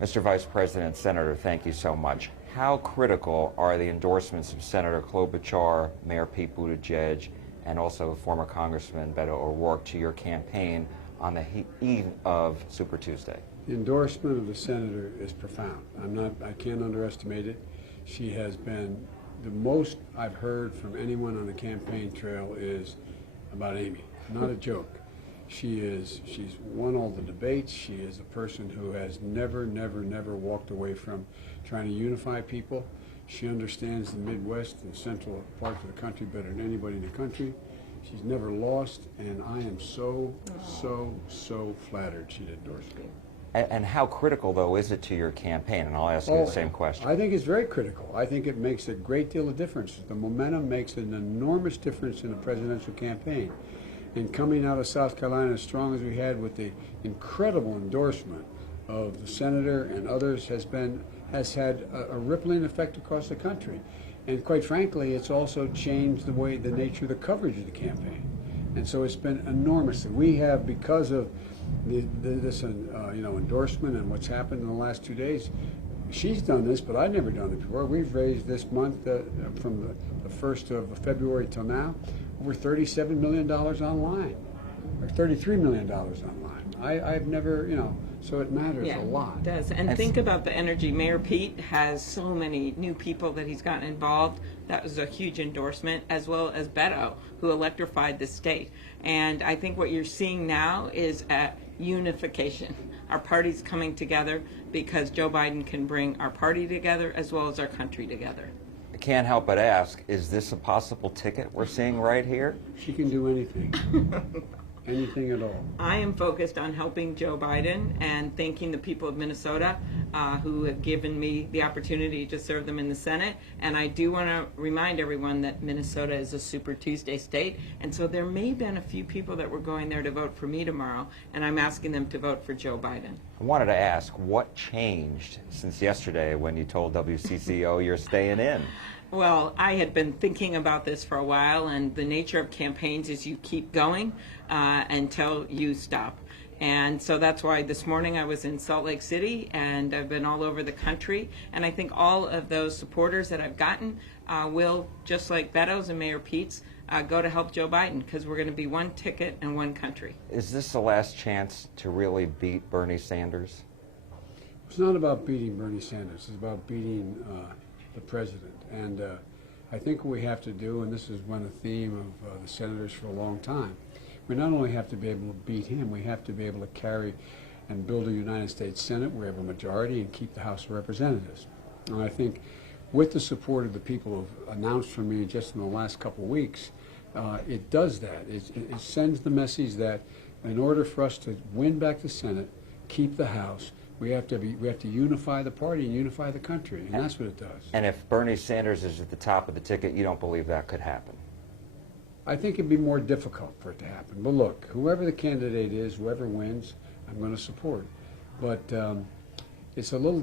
Mr. Vice President, Senator, thank you so much. How critical are the endorsements of Senator Klobuchar, Mayor Pete Buttigieg, and also former Congressman Beto O'Rourke to your campaign on the eve of Super Tuesday? The endorsement of the senator is profound. I can't underestimate it. She has been, the most I've heard from anyone on the campaign trail is about Amy. Not a joke. She's won all the debates. She is a person who has never walked away from trying to unify people. She understands the Midwest and central parts of the country better than anybody in the country. She's never lost, and I am so flattered she'd endorsed me. And how critical, though, is it to your campaign? And I'll ask you the same question. I think it's very critical. I think it makes a great deal of difference. The momentum makes an enormous difference in a presidential campaign. And coming out of South Carolina as strong as we had with the incredible endorsement of the senator and others has had a rippling effect across the country. And quite frankly, it's also changed the nature of the coverage of the campaign. And so it's been enormous. We have, because of this endorsement and what's happened in the last 2 days, she's done this, but I've never done it before. We've raised this month, from the 1st of February till now, over $37 million online, or $33 million online. I've never, so it matters a lot. It does. And think about the energy. Mayor Pete has so many new people that he's gotten involved. That was a huge endorsement, as well as Beto, who electrified the state. And I think what you're seeing now is a unification. Our party's coming together because Joe Biden can bring our party together as well as our country together. I can't help but ask, is this a possible ticket we're seeing right here? She can do anything. Anything at all. I am focused on helping Joe Biden and thanking the people of Minnesota who have given me the opportunity to serve them in the Senate. And I do want to remind everyone that Minnesota is a Super Tuesday state. And so there may have been a few people that were going there to vote for me tomorrow. And I'm asking them to vote for Joe Biden. I wanted to ask, what changed since yesterday when you told WCCO you're staying in? Well, I had been thinking about this for a while, and the nature of campaigns is you keep going until you stop. And so that's why this morning I was in Salt Lake City, and I've been all over the country. And I think all of those supporters that I've gotten will, just like Beto's and Mayor Pete's, go to help Joe Biden, because we're going to be one ticket and one country. Is this the last chance to really beat Bernie Sanders? It's not about beating Bernie Sanders. It's about beating the president. And I think what we have to do, and this has been a theme of the senators for a long time, we not only have to be able to beat him, we have to be able to carry and build a United States Senate where we have a majority and keep the House of Representatives. And I think with the support of the people who have announced for me just in the last couple of weeks, it does that. It sends the message that in order for us to win back the Senate, keep the House, we have to unify the party and unify the country, and that's what it does. And if Bernie Sanders is at the top of the ticket, you don't believe that could happen? I think it'd be more difficult for it to happen. But look, whoever the candidate is, whoever wins, I'm going to support. But it's a little.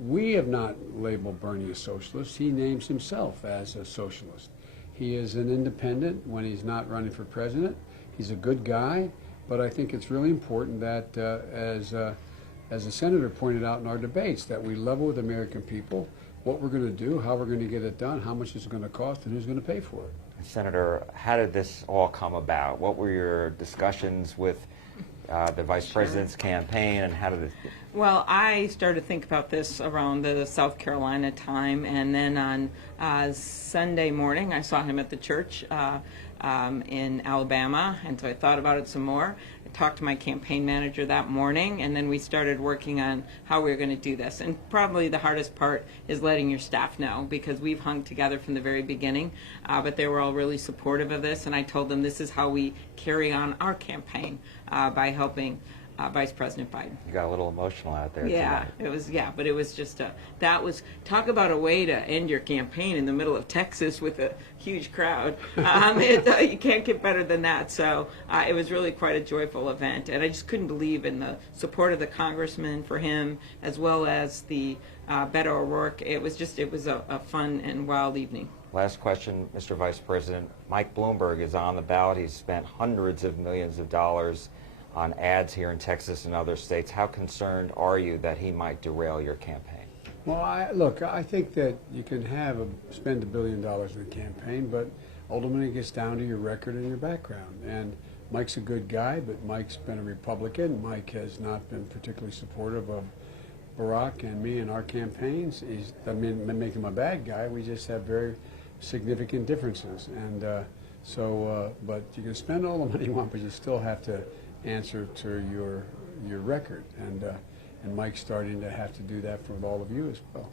We have not labeled Bernie a socialist. He names himself as a socialist. He is an independent when he's not running for president. He's a good guy, but I think it's really important that as the senator pointed out in our debates, that we level with the American people what we're going to do, how we're going to get it done, how much it's going to cost, and who's going to pay for it. Senator, how did this all come about? What were your discussions with the Vice President's campaign, and how did it? Well, I started to think about this around the South Carolina time, and then on Sunday morning I saw him at the church in Alabama, and so I thought about it some more. I talked to my campaign manager that morning, and then we started working on how we were going to do this. And probably the hardest part is letting your staff know, because we've hung together from the very beginning, but they were all really supportive of this, and I told them this is how we carry on our campaign by helping Vice President Biden. You got a little emotional out there tonight. It was, but it was just talk about a way to end your campaign in the middle of Texas with a huge crowd. You can't get better than that. So it was really quite a joyful event, and I just couldn't believe in the support of the congressman for him, as well as the Beto O'Rourke. It was a fun and wild evening. Last question, Mr. Vice President. Mike Bloomberg is on the ballot. He's spent hundreds of millions of dollars on ads here in Texas and other states. How concerned are you that he might derail your campaign? Well, I think that you can spend $1 billion in a campaign, but ultimately it gets down to your record and your background. And Mike's a good guy, but Mike's been a Republican. Mike has not been particularly supportive of Barack and me in our campaigns. He's, I mean, make him a bad guy. We just have very significant differences. And but you can spend all the money you want, but you still have to answer to your record. And Mike's starting to have to do that for all of you as well.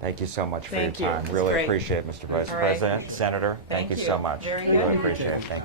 Thank you so much for Thank you. your time. It's Really great. appreciate it, Mr. Vice All right. President, Senator. Thank you so much. Very Really good. appreciate it. Thank you.